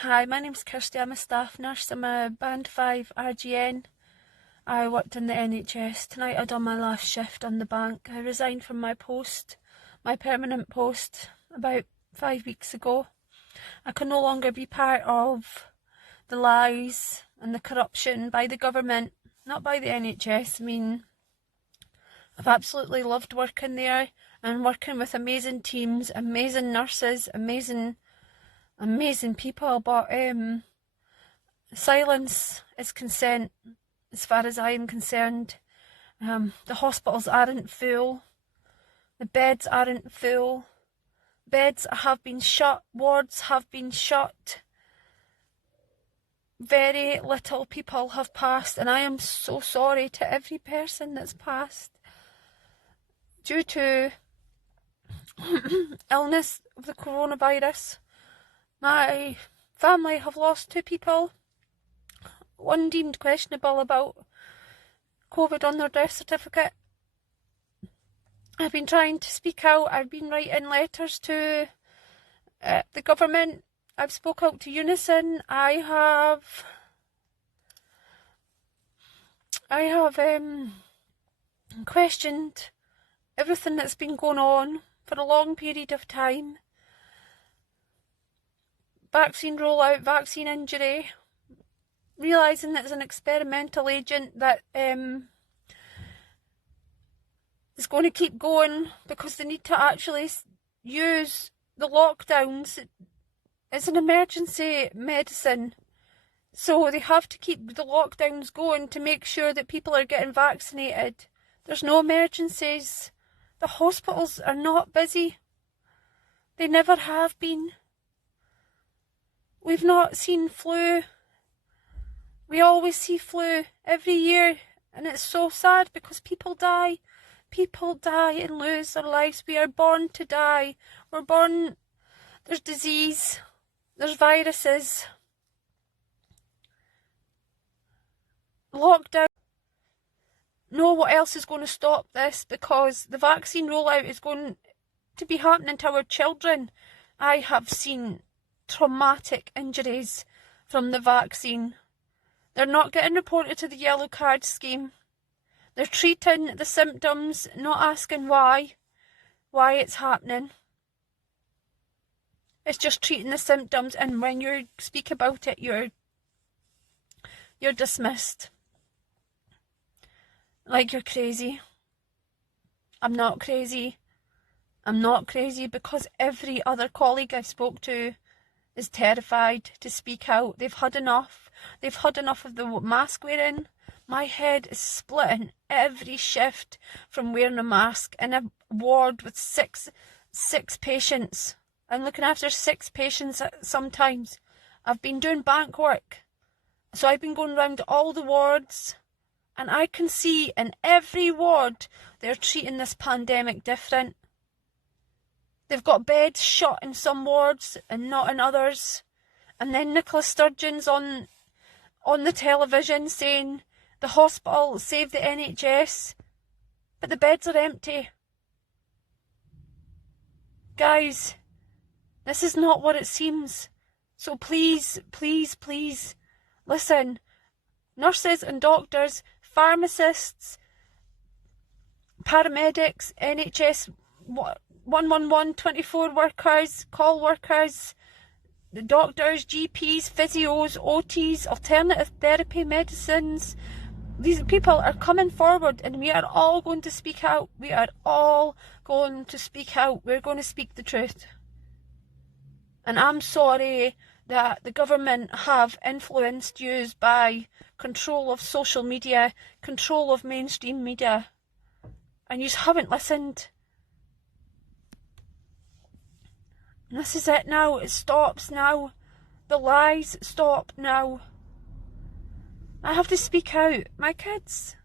Hi, my name's Kirsty. I'm a staff nurse. I'm a Band 5 RGN. I worked in the NHS. Tonight I done my last shift on the bank. I resigned from my post, my permanent post, about 5 weeks ago. I can no longer be part of the lies and the corruption by the government, not by the NHS. I mean, I've absolutely loved working there and working with amazing teams, amazing nurses, amazing people, but silence is consent as far as I am concerned. The hospitals aren't full, the beds aren't full, beds have been shut, wards have been shut, very little people have passed, and I am so sorry to every person that's passed due to illness of the coronavirus. My family have lost 2 people, one deemed questionable about COVID on their death certificate. I've been trying to speak out. I've been writing letters to the government. I've spoke out to Unison. I have questioned everything that's been going on for a long period of time. Vaccine rollout, vaccine injury, realising that it's an experimental agent that is going to keep going because they need to actually use the lockdowns as an emergency medicine. So they have to keep the lockdowns going to make sure that people are getting vaccinated. There's no emergencies. The hospitals are not busy. They never have been. We've not seen flu. We always see flu every year, and it's so sad because people die. People die and lose their lives. We are born to die. We're born, there's disease, there's viruses. Lockdown. Know what else is going to stop this, because the vaccine rollout is going to be happening to our children. I have seen traumatic injuries from the vaccine. They're not getting reported to the yellow card scheme. They're treating the symptoms, not asking why it's happening. It's just treating the symptoms, and when you speak about it, you're dismissed. Like you're crazy. I'm not crazy. I'm not crazy because every other colleague I've spoke to is terrified to speak out. They've had enough. They've had enough of the mask wearing. My head is splitting every shift from wearing a mask in a ward with six patients. I'm looking after 6 patients sometimes. I've been doing bank work. So I've been going around all the wards, and I can see in every ward they're treating this pandemic different. They've got beds shut in some wards and not in others. And then Nicola Sturgeon's on the television saying the hospital saved the NHS, but the beds are empty. Guys, this is not what it seems. So please, please, please, listen. Nurses and doctors, pharmacists, paramedics, NHS 111, 24 workers, call workers, the doctors, GPs, physios, OTs, alternative therapy medicines. These people are coming forward, and we are all going to speak out. We are all going to speak out. We're going to speak the truth. And I'm sorry that the government have influenced you by control of social media, control of mainstream media, and you haven't listened. And this is it now. It stops now. The lies stop now. I have to speak out. My kids.